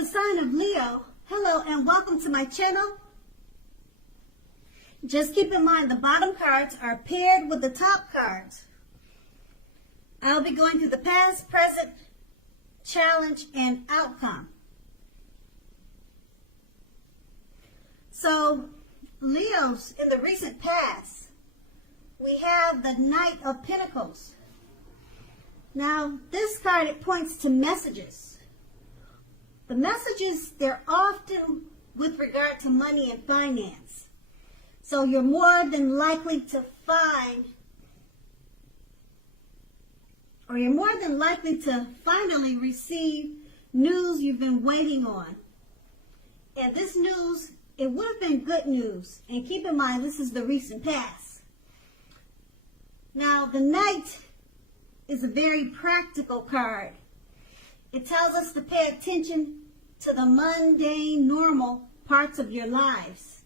the sign of Leo, hello and welcome to my channel. Just keep in mind the bottom cards are paired with the top cards. I'll be going through the past, present, challenge, and outcome. So, Leos, in the recent past, we have the Knight of Pentacles. Now, this card, it points to messages. The messages, they're often with regard to money and finance. So you're more than likely to find, or you're more than likely to finally receive news you've been waiting on. And this news, it would have been good news. And keep in mind, this is the recent past. Now, the Knight is a very practical card. It tells us to pay attention to the mundane, normal parts of your lives.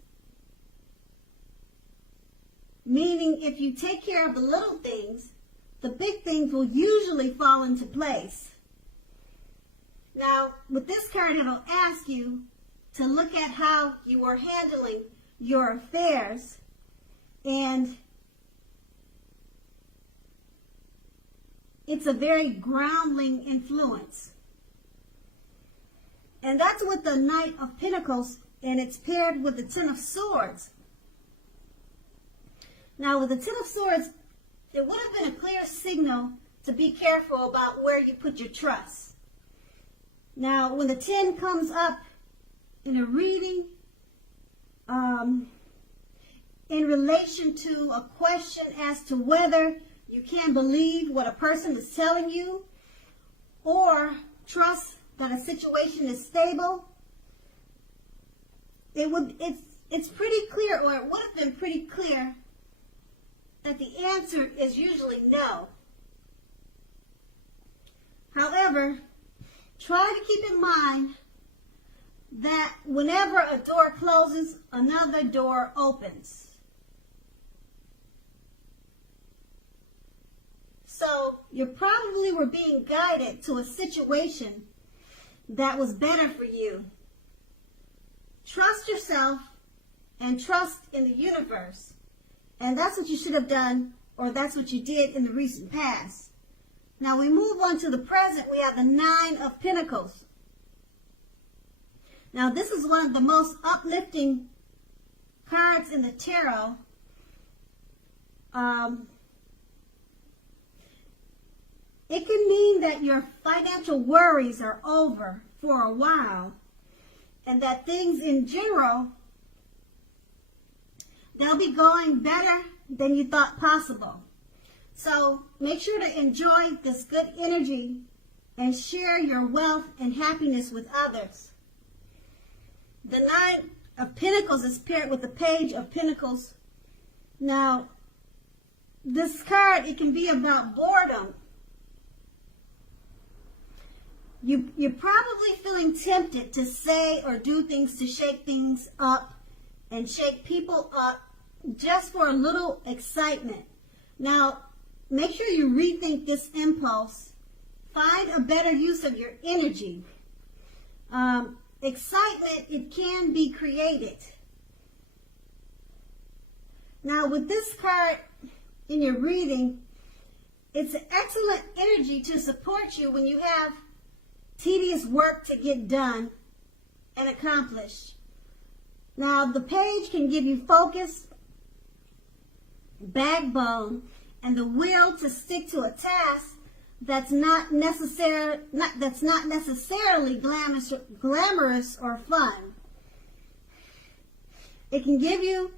Meaning, if you take care of the little things, the big things will usually fall into place. Now, with this card, it'll ask you to look at how you are handling your affairs, and it's a very grounding influence. And that's with the Knight of Pentacles, and it's paired with the Ten of Swords. Now, with the Ten of Swords, it would have been a clear signal to be careful about where you put your trust. Now, when the 10 comes up in a reading, in relation to a question as to whether you can believe what a person is telling you or trust that a situation is stable, it's pretty clear, or it would have been pretty clear, that the answer is usually no. However, try to keep in mind that whenever a door closes, another door opens. So you probably were being guided to a situation that was better for you. Trust yourself and trust in the universe. And that's what you should have done, or that's what you did in the recent past. Now we move on to the present. We have the Nine of Pentacles. Now this is one of the most uplifting cards in the tarot. It can mean that your financial worries are over for a while, and that things in general, they'll be going better than you thought possible. So make sure to enjoy this good energy and share your wealth and happiness with others. The Nine of Pentacles is paired with the Page of Pentacles. Now, this card, it can be about boredom. You're probably feeling tempted to say or do things to shake things up and shake people up just for a little excitement. Now, make sure you rethink this impulse. Find a better use of your energy. Excitement, it can be created. Now, with this card in your reading, it's an excellent energy to support you when you have tedious work to get done and accomplished. Now, the Page can give you focus, backbone, and the will to stick to a task that's not necessarily glamorous or fun. It can give you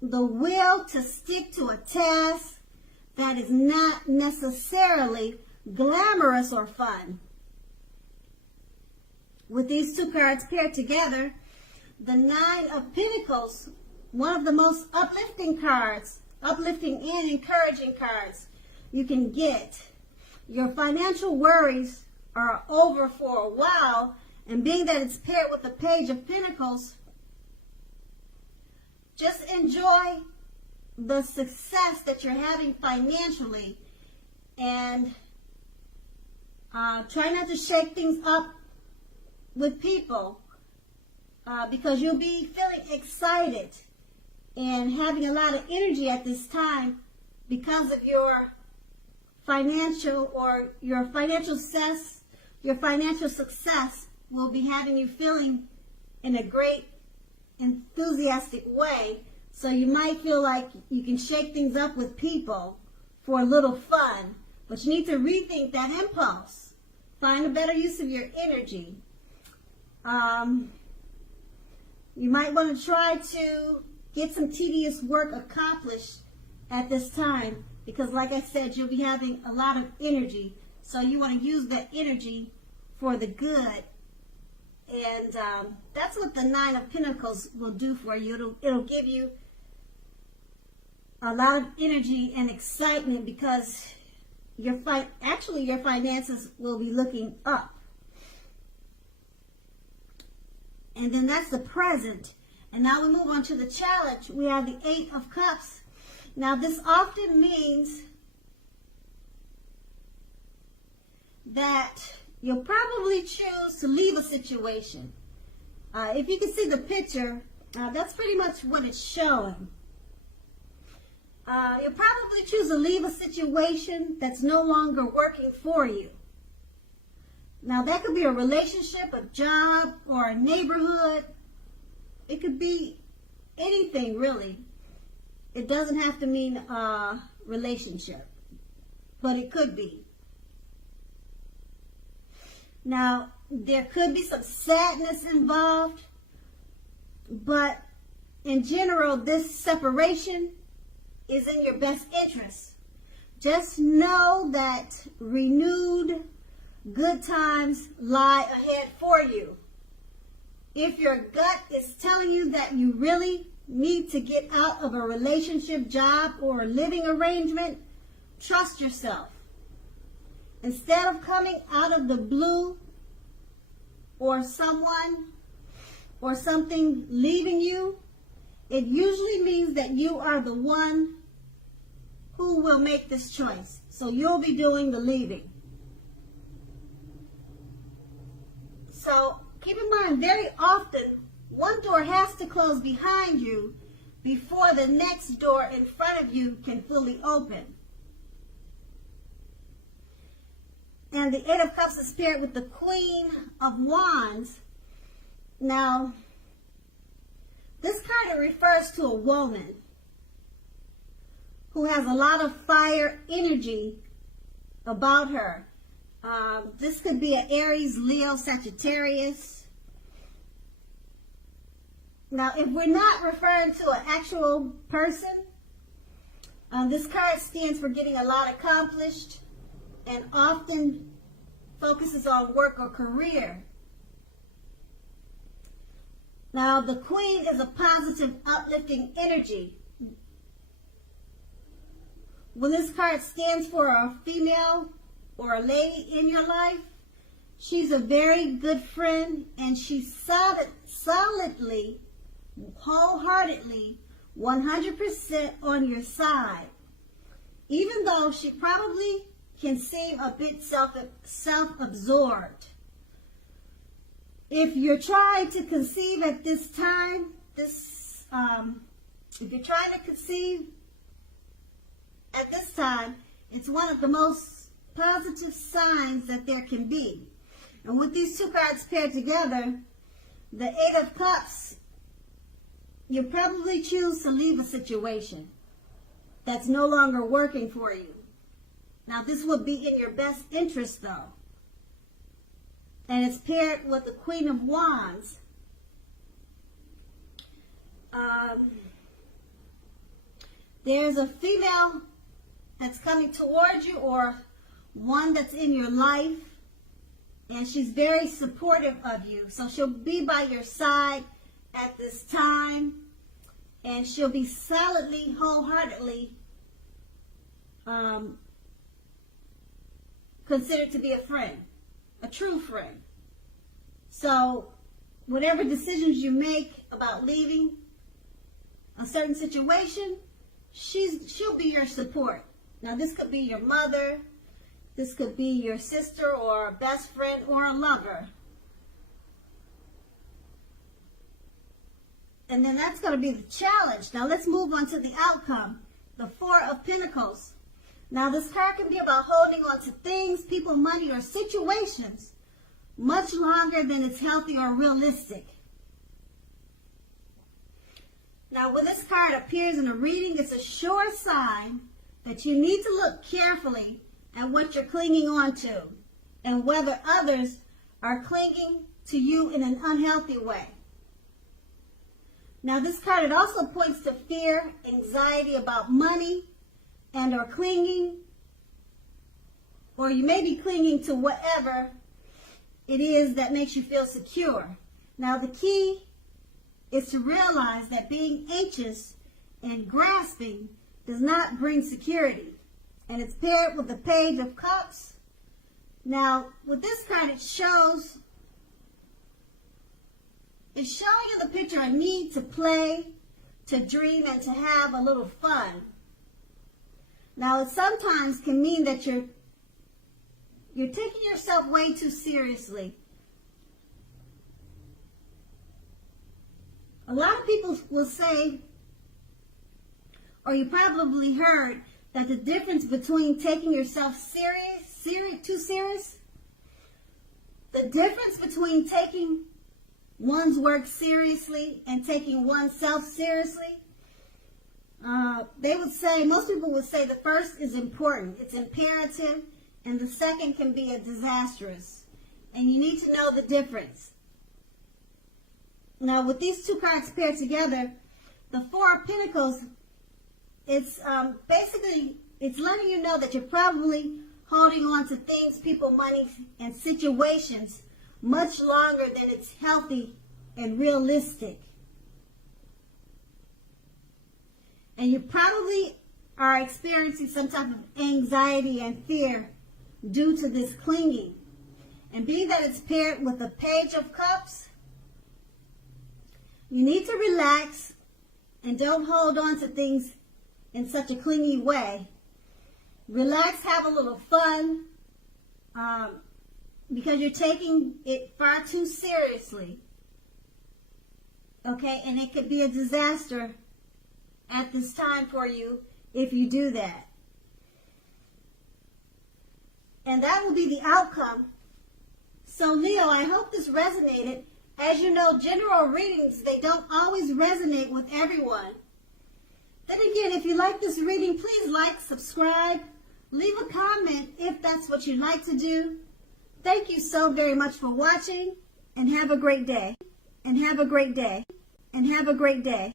the will to stick to a task that is not necessarily glamorous or fun. With these two cards paired together, the Nine of Pentacles, one of the most uplifting cards, uplifting and encouraging cards you can get. Your financial worries are over for a while, and being that it's paired with the Page of Pentacles, just enjoy the success that you're having financially, and try not to shake things up with people because you'll be feeling excited and having a lot of energy at this time because of your financial success will be having you feeling in a great enthusiastic way. So you might feel like you can shake things up with people for a little fun, but you need to rethink that impulse. Find a better use of your energy. You might want to try to get some tedious work accomplished at this time because, like I said, you'll be having a lot of energy. So you want to use that energy for the good. And that's what the Nine of Pentacles will do for you. It'll give you a lot of energy and excitement because your finances will be looking up. And then that's the present. And now we move on to the challenge. We have the Eight of Cups. Now this often means that you'll probably choose to leave a situation. If you can see the picture, that's pretty much what it's showing. You'll probably choose to leave a situation that's no longer working for you. Now that could be a relationship, a job, or a neighborhood. It could be anything really. It doesn't have to mean a relationship, but it could be. Now, there could be some sadness involved, but in general, this separation is in your best interest. Just know that renewed good times lie ahead for you. If your gut is telling you that you really need to get out of a relationship, job, or a living arrangement, trust yourself. Instead of coming out of the blue or someone or something leaving you, it usually means that you are the one who will make this choice. So you'll be doing the leaving. So keep in mind, very often, one door has to close behind you before the next door in front of you can fully open. And the Eight of Cups is paired with the Queen of Wands. Now, this kind of refers to a woman who has a lot of fire energy about her. This could be an Aries, Leo, Sagittarius. Now, if we're not referring to an actual person, this card stands for getting a lot accomplished and often focuses on work or career. Now, the Queen is a positive, uplifting energy. When this card stands for a female or a lady in your life, she's a very good friend and she's solidly, wholeheartedly, 100% on your side. Even though she probably can seem a bit self-absorbed. If you're trying to conceive at this time, if you're trying to conceive at this time, it's one of the most positive signs that there can be. And with these two cards paired together, the Eight of Cups, you probably choose to leave a situation that's no longer working for you. Now, this would be in your best interest, though. And it's paired with the Queen of Wands. There's a female that's coming towards you or one that's in your life, and she's very supportive of you. So she'll be by your side at this time, and she'll be solidly, wholeheartedly considered to be a friend, a true friend. So whatever decisions you make about leaving a certain situation, she'll be your support. Now, this could be your mother, this could be your sister or a best friend or a lover. And then that's going to be the challenge. Now let's move on to the outcome. The Four of Pentacles. Now this card can be about holding on to things, people, money, or situations much longer than it's healthy or realistic. Now when this card appears in a reading, it's a sure sign that you need to look carefully at what you're clinging on to and whether others are clinging to you in an unhealthy way. Now this card, it also points to fear, anxiety about money, and or clinging, or you may be clinging to whatever it is that makes you feel secure. Now the key is to realize that being anxious and grasping does not bring security. And it's paired with the Page of Cups. Now with this card, it's showing you the picture a need to play, to dream, and to have a little fun. Now it sometimes can mean that you're taking yourself way too seriously. A lot of people will say, or you probably heard, that the difference between taking yourself too serious, the difference between taking one's work seriously and taking oneself seriously, most people would say the first is important, it's imperative, and the second can be a disastrous. And you need to know the difference. Now with these two cards paired together, the Four of Pentacles, it's basically, it's letting you know that you're probably holding on to things, people, money, and situations much longer than it's healthy and realistic. And you probably are experiencing some type of anxiety and fear due to this clinging. And being that it's paired with the Page of Cups, you need to relax and don't hold on to things in such a clingy way. Relax, have a little fun, because you're taking it far too seriously. Okay, and it could be a disaster at this time for you if you do that. And that will be the outcome. So Leo, I hope this resonated. As you know, general readings, they don't always resonate with everyone. Then again, if you like this reading, please like, subscribe, leave a comment if that's what you'd like to do. Thank you so very much for watching, and have a great day. And have a great day. And have a great day.